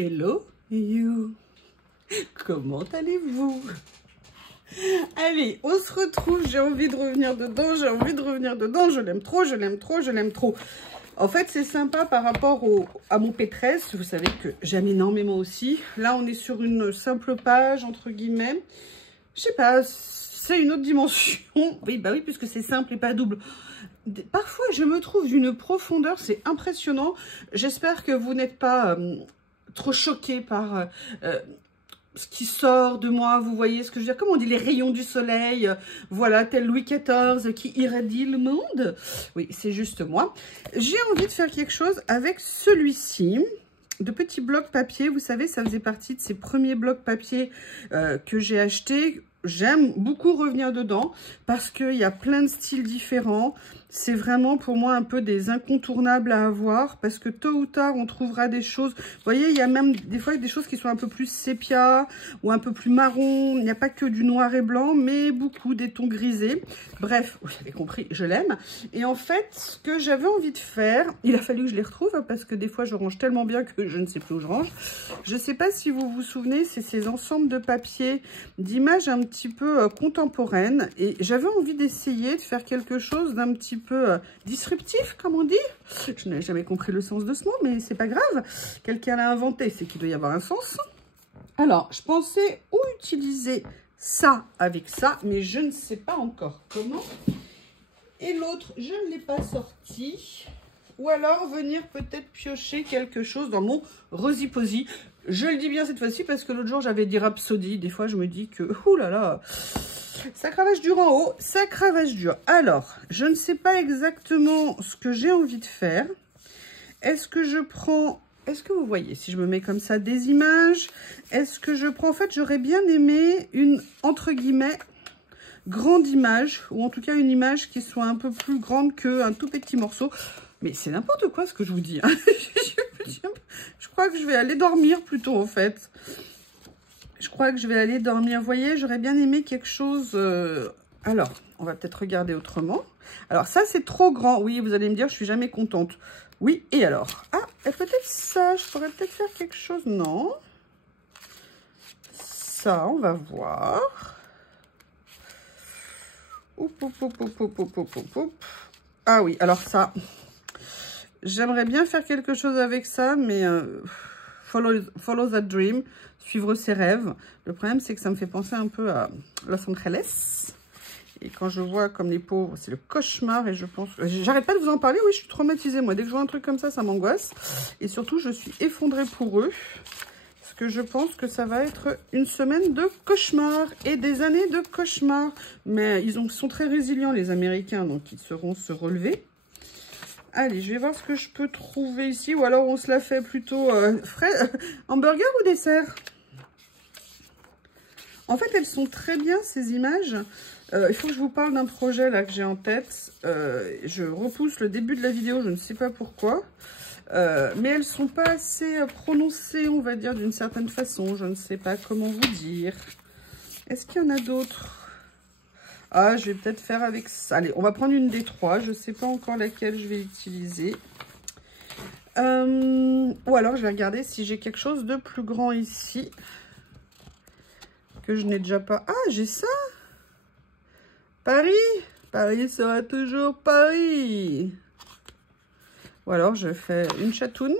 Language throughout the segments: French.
Hello you, comment allez-vous? Allez, on se retrouve, j'ai envie de revenir dedans, je l'aime trop, je l'aime trop, je l'aime trop. En fait, c'est sympa par rapport à mon P13, vous savez que j'aime énormément aussi. Là, on est sur une simple page, entre guillemets. Je sais pas, c'est une autre dimension. Oui, bah oui, puisque c'est simple et pas double. Parfois, je me trouve d'une profondeur, c'est impressionnant. J'espère que vous n'êtes pas trop choqués par ce qui sort de moi. Vous voyez ce que je veux dire? Comment on dit, les rayons du soleil, voilà, tel Louis XIV qui irradie le monde. Oui, c'est juste moi. J'ai envie de faire quelque chose avec celui-ci. De petits blocs papier, vous savez, ça faisait partie de ces premiers blocs papier que j'ai achetés. J'aime beaucoup revenir dedans parce qu'il y a plein de styles différents. C'est vraiment pour moi un peu des incontournables à avoir parce que tôt ou tard on trouvera des choses. Vous voyez, il y a même des fois des choses qui sont un peu plus sépia ou un peu plus marron. Il n'y a pas que du noir et blanc, mais beaucoup des tons grisés. Bref, vous avez compris, je l'aime. Et en fait, ce que j'avais envie de faire, il a fallu que je les retrouve parce que des fois je range tellement bien que je ne sais plus où je range. Je ne sais pas si vous vous souvenez, c'est ces ensembles de papier d'images un petit peu contemporaines. Et j'avais envie d'essayer de faire quelque chose d'un petit peu disruptif, comme on dit. Je n'ai jamais compris le sens de ce mot, mais c'est pas grave. Quelqu'un l'a inventé, c'est qu'il doit y avoir un sens. Alors, je pensais ou utiliser ça avec ça, mais je ne sais pas encore comment. Et l'autre, je ne l'ai pas sorti. Ou alors venir peut-être piocher quelque chose dans mon Rosy Posy. Je le dis bien cette fois-ci parce que l'autre jour j'avais dit Rhapsody. Des fois je me dis que, oulala, ça cravache dur en haut, ça cravache dur. Alors, je ne sais pas exactement ce que j'ai envie de faire. Est-ce que je prends... Est-ce que vous voyez, si je me mets comme ça des images, est-ce que je prends... En fait, j'aurais bien aimé une, entre guillemets, grande image, ou en tout cas une image qui soit un peu plus grande qu'un tout petit morceau. Mais c'est n'importe quoi ce que je vous dis. Hein. Je crois que je vais aller dormir plutôt, en fait. Je crois que je vais aller dormir. Vous voyez, j'aurais bien aimé quelque chose... Alors, on va peut-être regarder autrement. Alors, ça, c'est trop grand. Oui, vous allez me dire, je suis jamais contente. Oui, et alors? Ah, et peut-être ça. Je pourrais peut-être faire quelque chose. Non. Ça, on va voir. Oup, oup, oup, oup, oup, oup, oup, oup, oup. Ah oui, alors ça... J'aimerais bien faire quelque chose avec ça, mais follow that dream, suivre ses rêves. Le problème, c'est que ça me fait penser un peu à Los Angeles. Et quand je vois comme les pauvres, c'est le cauchemar. Et je pense... J'arrête pas de vous en parler. Oui, je suis traumatisée, moi. Dès que je vois un truc comme ça m'angoisse. Et surtout, je suis effondrée pour eux. Parce que je pense que ça va être une semaine de cauchemar. Et des années de cauchemar. Mais ils sont très résilients, les Américains. Donc, ils sauront se relever. Allez, je vais voir ce que je peux trouver ici. Ou alors, on se la fait plutôt frais. Hamburger ou dessert? En fait, elles sont très bien, ces images. Il faut que je vous parle d'un projet là que j'ai en tête. Je repousse le début de la vidéo, je ne sais pas pourquoi. Mais elles ne sont pas assez prononcées, on va dire, d'une certaine façon. Je ne sais pas comment vous dire. Est-ce qu'il y en a d'autres? Ah, je vais peut-être faire avec ça. Allez, on va prendre une des trois. Je ne sais pas encore laquelle je vais utiliser. Ou alors, je vais regarder si j'ai quelque chose de plus grand ici. Que je n'ai déjà pas. Ah, j'ai ça. Paris. Paris sera toujours Paris. Ou alors, je fais une chatoune.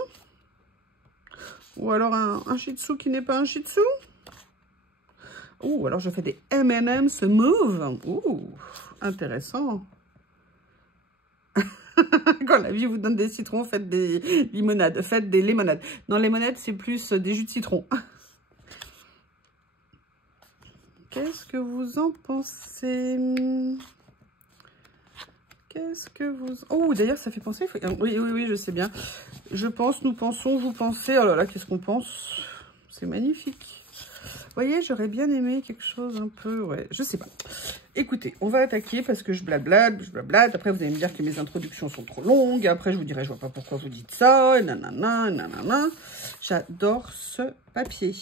Ou alors, un shih tzu qui n'est pas un shih tzu. Ou alors, je fais des M&M's Move. Ouh, intéressant. Quand la vie vous donne des citrons, faites des limonades. Faites des limonades. Non, les limonades, c'est plus des jus de citron. Qu'est-ce que vous en pensez? Qu'est-ce que vous... Oh, d'ailleurs, ça fait penser... Oui, je sais bien. Je pense, nous pensons, vous pensez. Oh là là, qu'est-ce qu'on pense? C'est magnifique. Vous voyez, j'aurais bien aimé quelque chose un peu... Ouais, je sais pas. Écoutez, on va attaquer parce que je blablate. Après, vous allez me dire que mes introductions sont trop longues. Après, je vous dirai, je vois pas pourquoi vous dites ça. Et nanana, nanana. J'adore ce papier.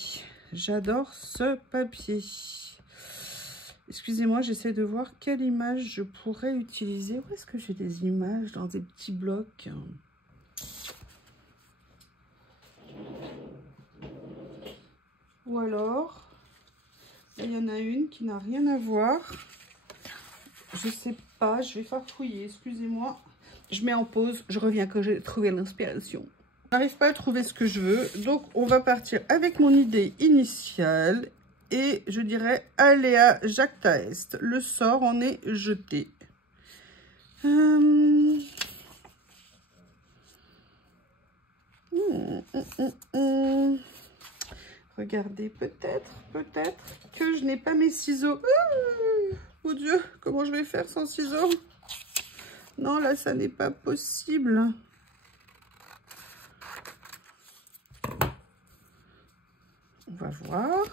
J'adore ce papier. Excusez-moi, j'essaie de voir quelle image je pourrais utiliser. Où est-ce que j'ai des images dans des petits blocs? ou alors, là, il y en a une qui n'a rien à voir. Je sais pas, je vais farfouiller, excusez-moi. Je mets en pause, je reviens quand j'ai trouvé l'inspiration. Je n'arrive pas à trouver ce que je veux, donc on va partir avec mon idée initiale. Et je dirais, allez à Jacques Taest, le sort en est jeté. Regardez, peut-être que je n'ai pas mes ciseaux. Oh Dieu, comment je vais faire sans ciseaux? Non, là, ça n'est pas possible. On va voir.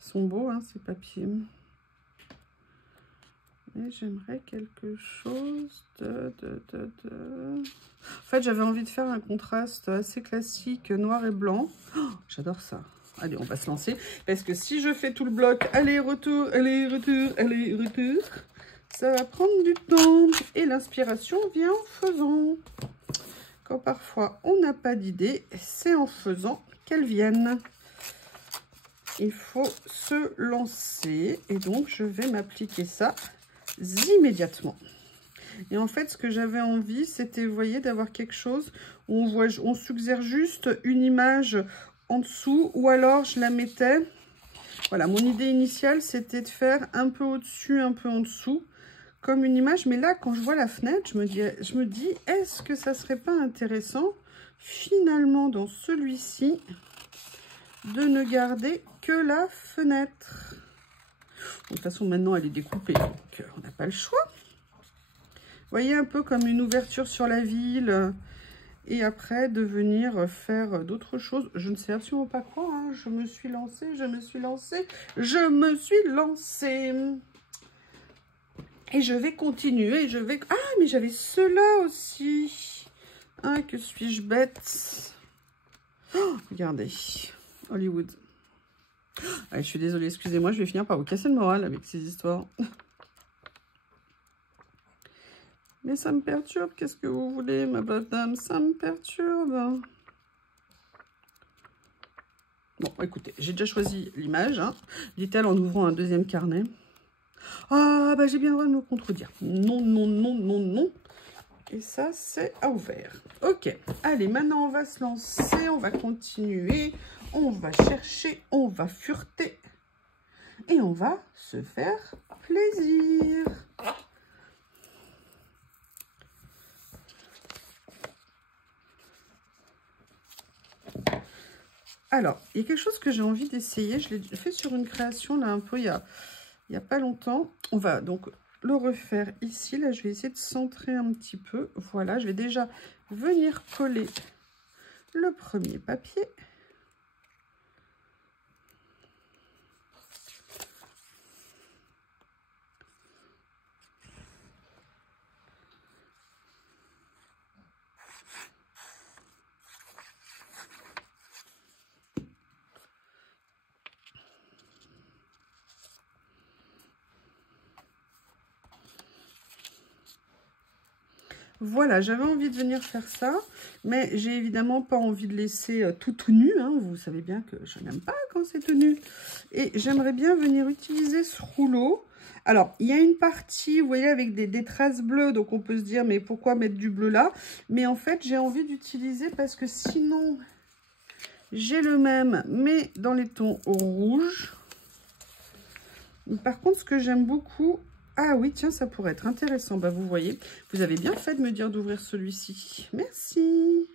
Ils sont beaux, hein, ces papiers. Mais j'aimerais quelque chose de... En fait, j'avais envie de faire un contraste assez classique, noir et blanc. Oh, j'adore ça. Allez, on va se lancer. Parce que si je fais tout le bloc, aller-retour, aller-retour, aller-retour, ça va prendre du temps. Et l'inspiration vient en faisant. Quand parfois on n'a pas d'idée, c'est en faisant qu'elles viennent. Il faut se lancer. Et donc, je vais m'appliquer ça immédiatement. Et en fait, ce que j'avais envie, c'était, vous voyez, d'avoir quelque chose où on suggère juste une image en dessous, ou alors je la mettais. Voilà, mon idée initiale, c'était de faire un peu au-dessus, un peu en dessous, comme une image. Mais là, quand je vois la fenêtre, je me dis, est-ce que ça serait pas intéressant, finalement, dans celui-ci, de ne garder que la fenêtre? De toute façon, maintenant, elle est découpée, donc on n'a pas le choix. Vous voyez, un peu comme une ouverture sur la ville. Et après, de venir faire d'autres choses. Je ne sais absolument pas quoi. Hein. Je me suis lancée, je me suis lancée, je me suis lancée. Et je vais continuer. Ah, mais j'avais ceux-là aussi. Ah, que suis-je bête. Oh, regardez. Hollywood. Allez, je suis désolée, excusez-moi, je vais finir par vous casser le moral avec ces histoires. Mais ça me perturbe, qu'est-ce que vous voulez, ma madame? Ça me perturbe. Bon, écoutez, j'ai déjà choisi l'image, hein, dit-elle en ouvrant un deuxième carnet. Ah, bah j'ai bien le droit de me contredire. Non, non, non, non, non. Et ça, c'est à ouvert. Ok, allez, maintenant on va se lancer, on va continuer, on va chercher, on va fureter. Et on va se faire plaisir. Alors, il y a quelque chose que j'ai envie d'essayer. Je l'ai fait sur une création, là, un peu, il y a pas longtemps. On va donc le refaire ici. Là, je vais essayer de centrer un petit peu. Voilà, je vais déjà venir coller le premier papier. Voilà, j'avais envie de venir faire ça, mais j'ai évidemment pas envie de laisser tout nu. Hein. Vous savez bien que je n'aime pas quand c'est tout nu. Et j'aimerais bien venir utiliser ce rouleau. Alors, il y a une partie, vous voyez, avec des traces bleues, donc on peut se dire, mais pourquoi mettre du bleu là? Mais en fait, j'ai envie d'utiliser parce que sinon, j'ai le même, mais dans les tons rouges. Par contre, ce que j'aime beaucoup... Ah oui, tiens, ça pourrait être intéressant. Bah, vous voyez, vous avez bien fait de me dire d'ouvrir celui-ci. Merci.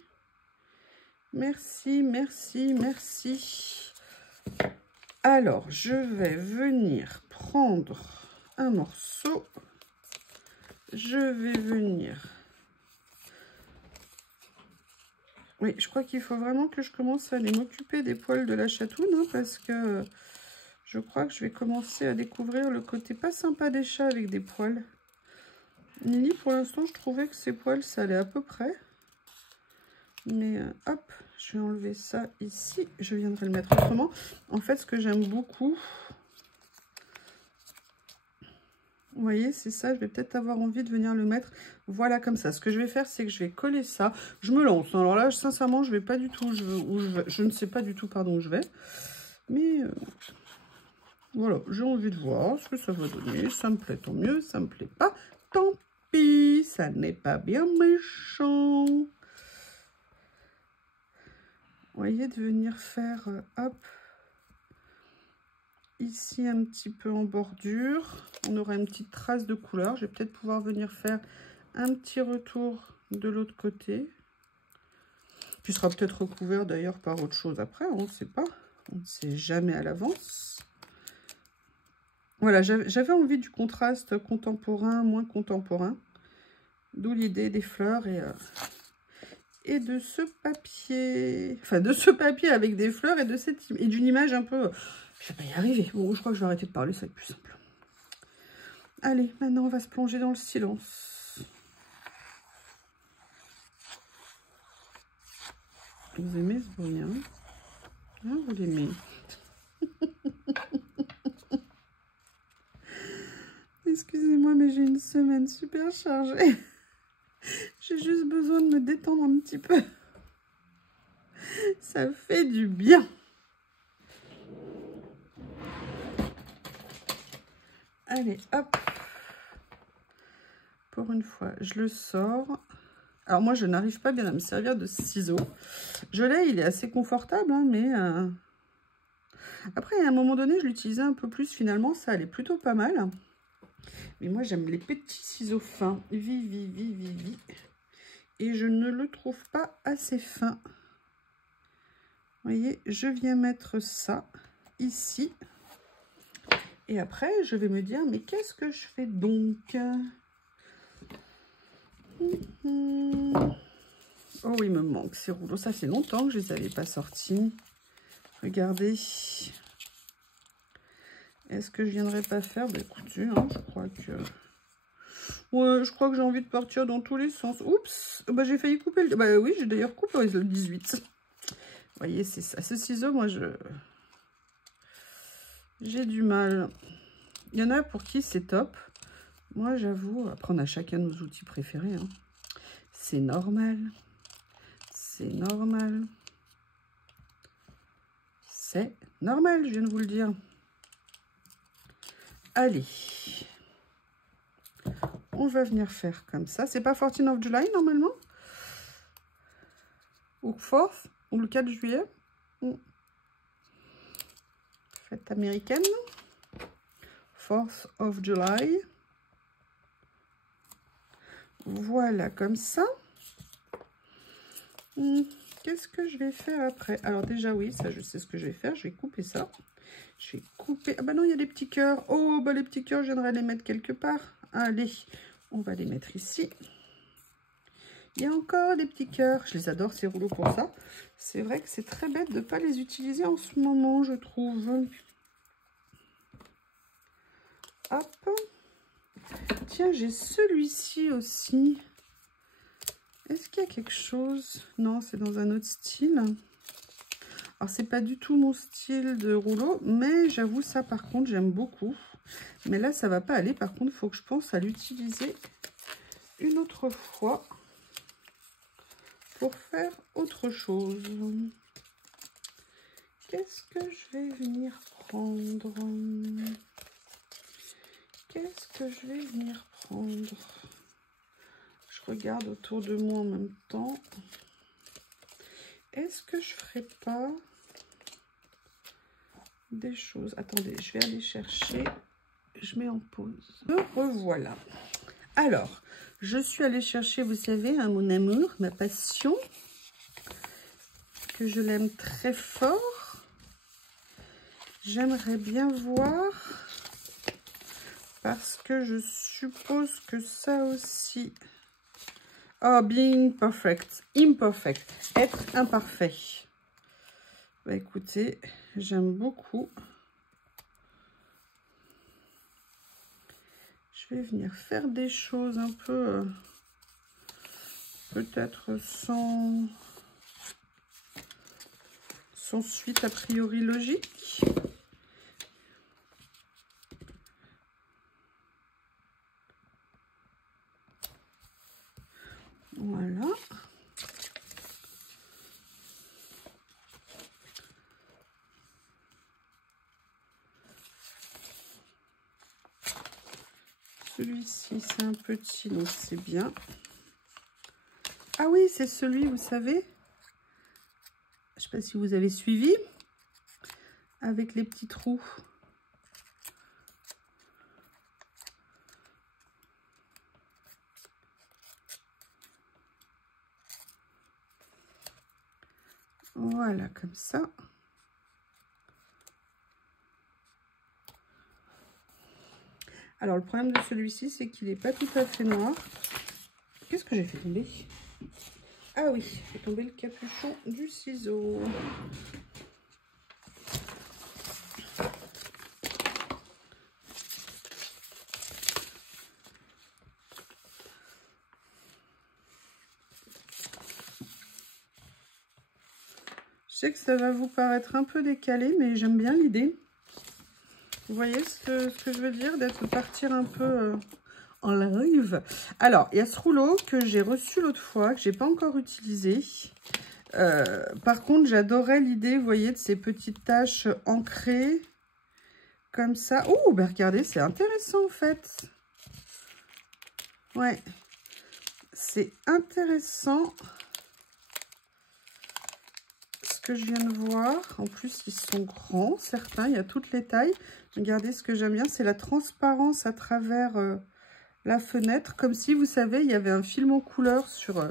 Merci, merci, merci. Alors, je vais venir prendre un morceau. Je vais venir... Oui, je crois qu'il faut vraiment que je commence à aller m'occuper des poils de la chatoune, hein, parce que... Je crois que je vais commencer à découvrir le côté pas sympa des chats avec des poils. Nini, pour l'instant, je trouvais que ces poils, ça allait à peu près. Mais hop, je vais enlever ça ici. Je viendrai le mettre autrement. En fait, ce que j'aime beaucoup, Vous voyez, c'est ça, je vais peut-être avoir envie de venir le mettre, voilà, comme ça. Ce que je vais faire, c'est que je vais coller ça. Je me lance. Alors là, sincèrement, je vais pas du tout où je vais. Je ne sais pas du tout, pardon, où je vais. Mais voilà, j'ai envie de voir ce que ça va donner. Ça me plaît, tant mieux. Ça me plaît pas, tant pis. Ça n'est pas bien méchant. Vous voyez, de venir faire, hop, ici un petit peu en bordure, on aura une petite trace de couleur. Je vais peut-être pouvoir venir faire un petit retour de l'autre côté, qui sera peut-être recouvert d'ailleurs par autre chose après, on ne sait pas, on ne sait jamais à l'avance. Voilà, j'avais envie du contraste contemporain, moins contemporain, d'où l'idée des fleurs et de ce papier, enfin de ce papier avec des fleurs et et d'une image un peu. Je vais pas y arriver. Bon, je crois que je vais arrêter de parler, ça va être plus simple. Allez, maintenant on va se plonger dans le silence. Vous aimez ce bruit, hein? Ah, vous l'aimez. Excusez-moi, mais j'ai une semaine super chargée. J'ai juste besoin de me détendre un petit peu. Ça fait du bien. Allez, hop. Pour une fois, je le sors. Alors moi, je n'arrive pas bien à me servir de ciseaux. Je l'ai, il est assez confortable, hein, mais... Après, à un moment donné, je l'utilisais un peu plus. Finalement, ça allait plutôt pas mal. Mais moi, j'aime les petits ciseaux fins. Vi. Et je ne le trouve pas assez fin. Vous voyez, je viens mettre ça ici. Et après, je vais me dire, mais qu'est-ce que je fais donc? Oh, il me manque ces rouleaux. Ça fait longtemps que je ne les avais pas sortis. Regardez. Est-ce que je viendrai pas faire? Bah écoutez, hein, je crois que... Ouais, je crois que j'ai envie de partir dans tous les sens. Oups, bah j'ai failli couper le... Bah oui, j'ai d'ailleurs coupé le 18. Vous voyez, c'est ça. Ce ciseau, moi, j'ai du mal. Il y en a pour qui c'est top. Moi, j'avoue, après, on a chacun nos outils préférés. Hein. C'est normal. C'est normal. C'est normal, je viens de vous le dire. Allez. On va venir faire comme ça. C'est pas 14th of July, normalement? Ou 4th? Ou le 4 juillet? Fête américaine. 4th of July. Voilà, comme ça. Qu'est-ce que je vais faire après? Alors déjà, oui, ça, je sais ce que je vais faire. Je vais couper ça. Je vais couper... Ah bah non, il y a des petits cœurs. Oh, bah les petits cœurs, je viendrai les mettre quelque part. Allez, on va les mettre ici. Il y a encore des petits cœurs. Je les adore, ces rouleaux, pour ça. C'est vrai que c'est très bête de ne pas les utiliser en ce moment, je trouve. Hop. Tiens, j'ai celui-ci aussi. Est-ce qu'il y a quelque chose? Non, c'est dans un autre style. Alors, c'est pas du tout mon style de rouleau, mais j'avoue, ça, par contre, j'aime beaucoup. Mais là, ça va pas aller. Par contre, il faut que je pense à l'utiliser une autre fois pour faire autre chose. Qu'est-ce que je vais venir prendre? Qu'est-ce que je vais venir prendre? Je regarde autour de moi en même temps. Est-ce que je ferai pas des choses? Attendez, je vais aller chercher. Je mets en pause. Me revoilà. Alors, je suis allée chercher, vous savez, hein, mon amour, ma passion, que je l'aime très fort. J'aimerais bien voir, parce que je suppose que ça aussi... Oh, being perfect, imperfect, être imparfait. Bah écoutez, j'aime beaucoup. Je vais venir faire des choses un peu, peut-être sans suite a priori logique. Celui-ci, c'est un petit, donc c'est bien. Ah oui, c'est celui, vous savez, je ne sais pas si vous avez suivi, avec les petits trous. Voilà, comme ça. Alors, le problème de celui-ci, c'est qu'il n'est pas tout à fait noir. Qu'est-ce que j'ai fait tomber? Ah oui, j'ai fait tomber le capuchon du ciseau. Je sais que ça va vous paraître un peu décalé, mais j'aime bien l'idée. Vous voyez ce que je veux dire, d'être partir un peu en live. Alors, il y a ce rouleau que j'ai reçu l'autre fois, que j'ai pas encore utilisé. Par contre, j'adorais l'idée, vous voyez, de ces petites taches ancrées, comme ça. Oh, ben regardez, c'est intéressant en fait. Ouais, c'est intéressant. Ce que je viens de voir, en plus, ils sont grands, certains, il y a toutes les tailles. Regardez, ce que j'aime bien, c'est la transparence à travers la fenêtre, comme si, vous savez, il y avait un film en couleur sur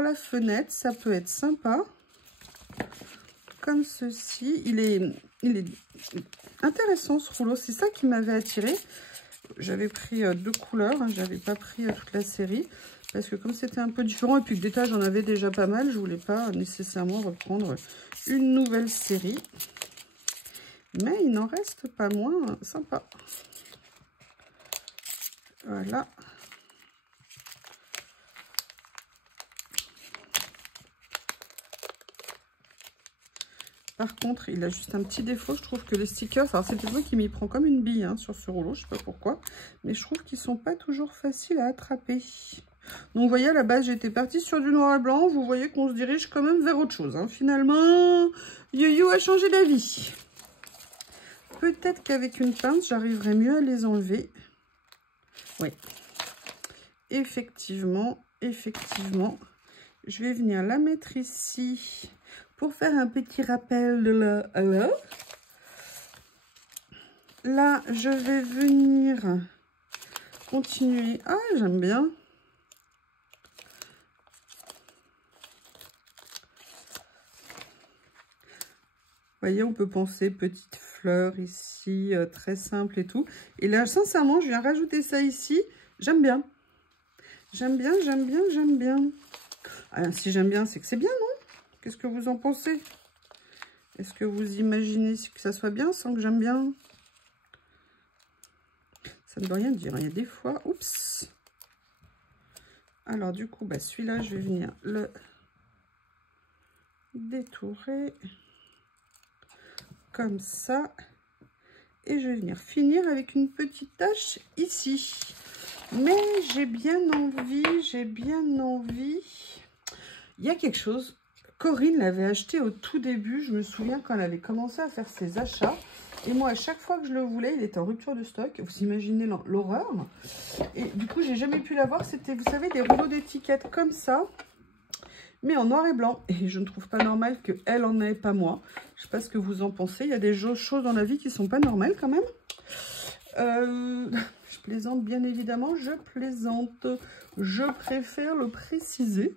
la fenêtre. Ça peut être sympa. Comme ceci. Il est intéressant, ce rouleau. C'est ça qui m'avait attiré. J'avais pris 2 couleurs. Hein, j'avais pas pris toute la série. Parce que comme c'était un peu différent, et puis que des tas, j'en avais déjà pas mal, je voulais pas nécessairement reprendre une nouvelle série. Mais il n'en reste pas moins sympa. Voilà. Par contre, il a juste un petit défaut. Je trouve que les stickers, alors c'est peut-être moi qui m'y prend comme une bille hein, sur ce rouleau, je sais pas pourquoi. Mais je trouve qu'ils sont pas toujours faciles à attraper. Donc vous voyez, à la base, j'étais partie sur du noir et blanc. Vous voyez qu'on se dirige quand même vers autre chose. Hein. Finalement, Yo-Yo a changé d'avis. Peut-être qu'avec une pince, j'arriverai mieux à les enlever. Oui. Effectivement. Je vais venir la mettre ici pour faire un petit rappel de la... Là, je vais venir continuer. Ah, j'aime bien. Vous voyez, on peut penser petite fleur ici, très simple et tout. Et là, sincèrement, je viens rajouter ça ici. J'aime bien. J'aime bien. Ah, si j'aime bien, c'est que c'est bien, non? Qu'est-ce que vous en pensez? Est-ce que vous imaginez que ça soit bien sans que j'aime bien? Ça ne veut rien dire. Il y a des fois... Oups. Alors, du coup, bah, celui-là, je vais venir le détourer. Comme ça. Et je vais venir finir avec une petite tache ici. Mais j'ai bien envie. Il y a quelque chose. Corinne l'avait acheté au tout début. Je me souviens quand elle avait commencé à faire ses achats. Et moi, à chaque fois que je le voulais, il était en rupture de stock. Vous imaginez l'horreur. Et du coup, j'ai jamais pu l'avoir. C'était, vous savez, des rouleaux d'étiquettes comme ça, mais en noir et blanc. Et je ne trouve pas normal qu'elle en ait, pas moi. Je ne sais pas ce que vous en pensez. Il y a des choses dans la vie qui ne sont pas normales quand même. Je plaisante, bien évidemment. Je plaisante. Je préfère le préciser.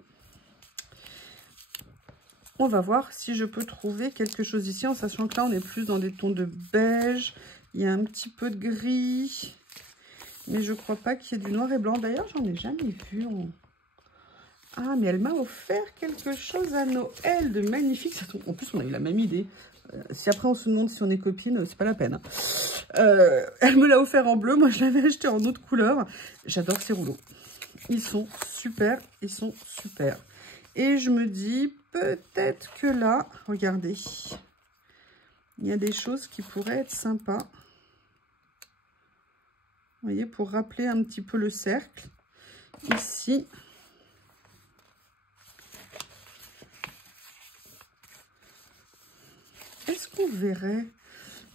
On va voir si je peux trouver quelque chose ici, en sachant que là, on est plus dans des tons de beige. Il y a un petit peu de gris. Mais je ne crois pas qu'il y ait du noir et blanc. D'ailleurs, j'en ai jamais vu. Ah, mais elle m'a offert quelque chose à Noël de magnifique. En plus, on a eu la même idée. Si après, on se demande si on est copines, c'est pas la peine. Elle me l'a offert en bleu. Moi, je l'avais acheté en autre couleur. J'adore ces rouleaux. Ils sont super. Et je me dis, peut-être que là, regardez, il y a des choses qui pourraient être sympas. Vous voyez, pour rappeler un petit peu le cercle. Ici. Est-ce qu'on verrait?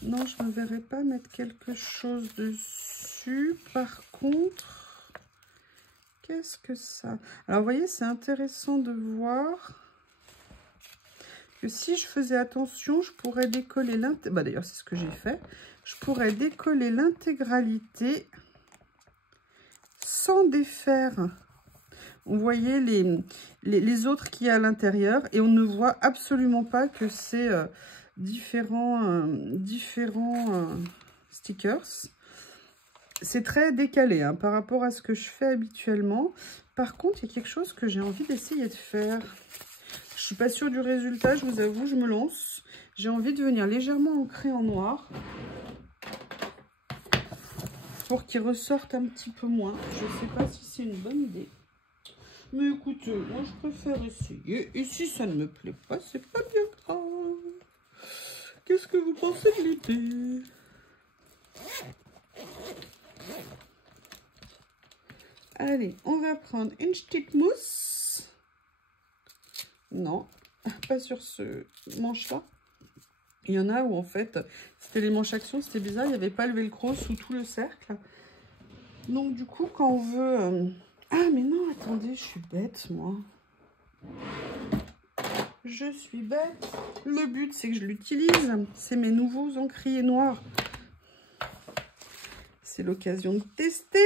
Non, je ne verrais pas mettre quelque chose dessus. Par contre, qu'est-ce que ça? Alors, vous voyez, c'est intéressant de voir que si je faisais attention, je pourrais décoller l'intégralité. Bah, d'ailleurs, c'est ce que j'ai fait. Je pourrais décoller l'intégralité sans défaire. Vous voyez les autres qu'il y a à l'intérieur et on ne voit absolument pas que c'est différents stickers. C'est très décalé hein, par rapport à ce que je fais habituellement. Par contre, il y a quelque chose que j'ai envie d'essayer de faire. Je suis pas sûre du résultat, je vous avoue, je me lance. J'ai envie de venir légèrement ancrer en noir pour qu'il ressorte un petit peu moins. Je ne sais pas si c'est une bonne idée. Mais écoutez, moi je préfère essayer. Et si ça ne me plaît pas, c'est pas bien grave. Qu'est-ce que vous pensez de l'idée? Allez, on va prendre une petite mousse. Non, pas sur ce manche-là. Il y en a où en fait, c'était les manches action, c'était bizarre, il n'y avait pas le velcro sous tout le cercle. Donc du coup, quand on veut... Ah mais non, attendez, je suis bête moi. Je suis bête. Le but, c'est que je l'utilise. C'est mes nouveaux encriers noirs. C'est l'occasion de tester.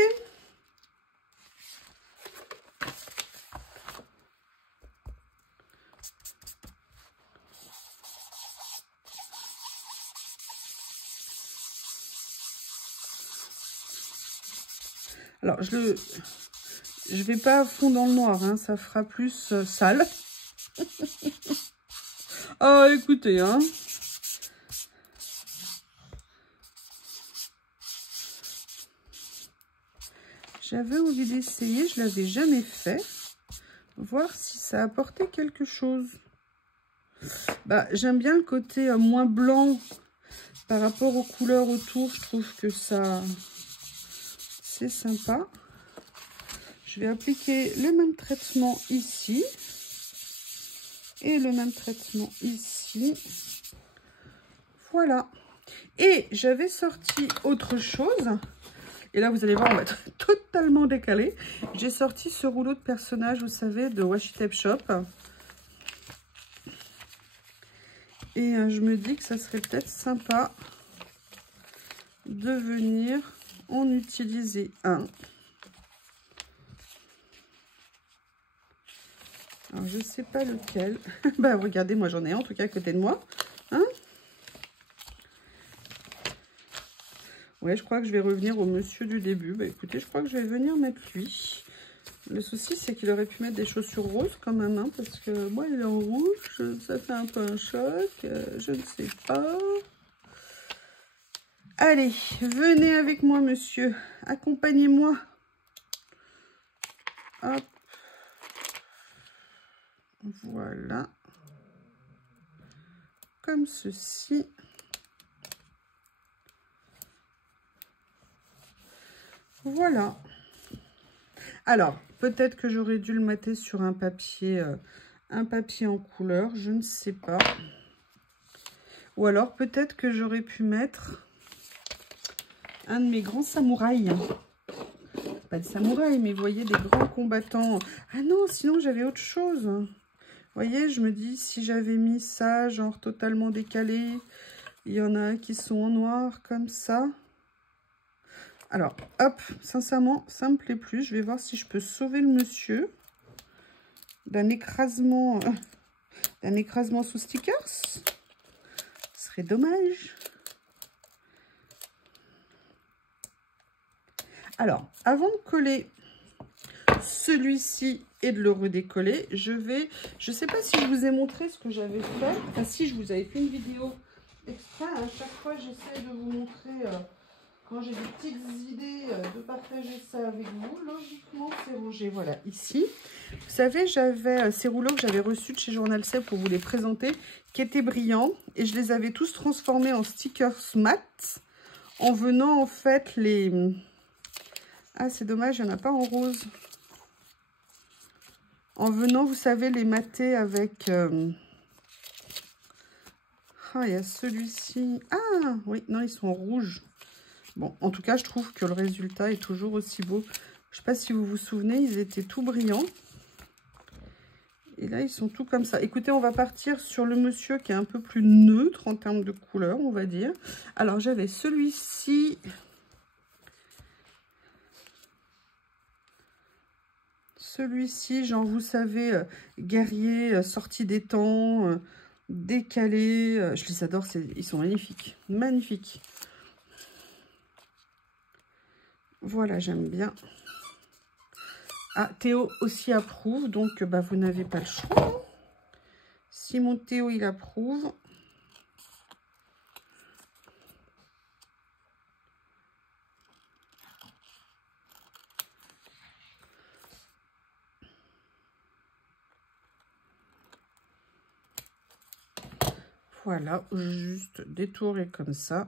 Alors, je vais pas à fond dans le noir, hein, ça fera plus sale. Ah, écoutez, hein. J'avais envie d'essayer, je l'avais jamais fait. Voir si ça apportait quelque chose. Bah, j'aime bien le côté moins blanc par rapport aux couleurs autour. Je trouve que ça... c'est sympa. Je vais appliquer le même traitement ici. Et le même traitement ici. Voilà. Et j'avais sorti autre chose. Et là, vous allez voir, on va être totalement décalé. J'ai sorti ce rouleau de personnages, vous savez, de Washi Tape Shop. Et je me dis que ça serait peut-être sympa de venir en utiliser un. Alors, je ne sais pas lequel. Bah, regardez, moi, j'en ai un, en tout cas, à côté de moi. Hein? Ouais, je crois que je vais revenir au monsieur du début. Bah, écoutez, je crois que je vais venir mettre lui. Le souci, c'est qu'il aurait pu mettre des chaussures roses quand même, hein, parce que moi, il est en rouge. Ça fait un peu un choc. Je ne sais pas. Allez, venez avec moi, monsieur. Accompagnez-moi. Hop. Voilà. Comme ceci. Voilà. Alors, peut-être que j'aurais dû le mater sur un papier en couleur, je ne sais pas. Ou alors, peut-être que j'aurais pu mettre un de mes grands samouraïs. Pas de samouraï, mais vous voyez, des grands combattants. Ah non, sinon j'avais autre chose. Vous voyez, je me dis, si j'avais mis ça, genre totalement décalé, il y en a qui sont en noir, comme ça. Alors, hop, sincèrement, ça me plaît plus. Je vais voir si je peux sauver le monsieur d'un écrasement sous stickers. Ce serait dommage. Alors, avant de coller celui-ci et de le redécoller, je ne sais pas si je vous ai montré ce que j'avais fait. Enfin, si, je vous avais fait une vidéo exprès. À chaque fois, j'essaie de vous montrer, quand j'ai des petites idées, de partager ça avec vous. Logiquement, c'est rangé, voilà, ici. Vous savez, j'avais ces rouleaux que j'avais reçus de chez Journal C pour vous les présenter, qui étaient brillants. Et je les avais tous transformés en stickers mat, en venant, en fait, les... Ah, c'est dommage, il n'y en a pas en rose. En venant, vous savez, les mater avec... Ah, il y a celui-ci. Ah, oui, non, ils sont en rouge. Bon, en tout cas, je trouve que le résultat est toujours aussi beau. Je ne sais pas si vous vous souvenez, ils étaient tout brillants. Et là, ils sont tout comme ça. Écoutez, on va partir sur le monsieur qui est un peu plus neutre en termes de couleur, on va dire. Alors, j'avais celui-ci. Celui-ci, genre, vous savez, guerrier, sorti des temps, décalé. Je les adore, ils sont magnifiques. Magnifiques. Voilà, j'aime bien. Ah, Théo aussi approuve, donc bah, vous n'avez pas le choix. Si mon Théo, il approuve. Voilà, juste détourer comme ça.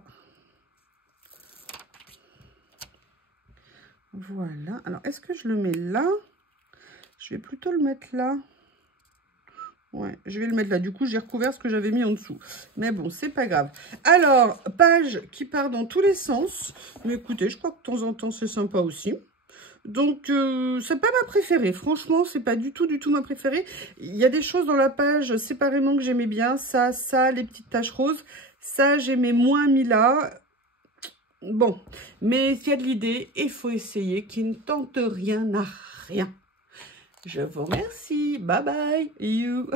Voilà. Alors, est-ce que je le mets là? Je vais plutôt le mettre là. Ouais, je vais le mettre là. Du coup, j'ai recouvert ce que j'avais mis en dessous. Mais bon, c'est pas grave. Alors, page qui part dans tous les sens. Mais écoutez, je crois que de temps en temps, c'est sympa aussi. Donc, c'est pas ma préférée. Franchement, c'est pas du tout ma préférée. Il y a des choses dans la page séparément que j'aimais bien. Ça, les petites taches roses. Ça, j'aimais moins mis là. Bon, mais il y a de l'idée et il faut essayer. Qui ne tente rien n'a rien. Je vous remercie. Bye bye. You.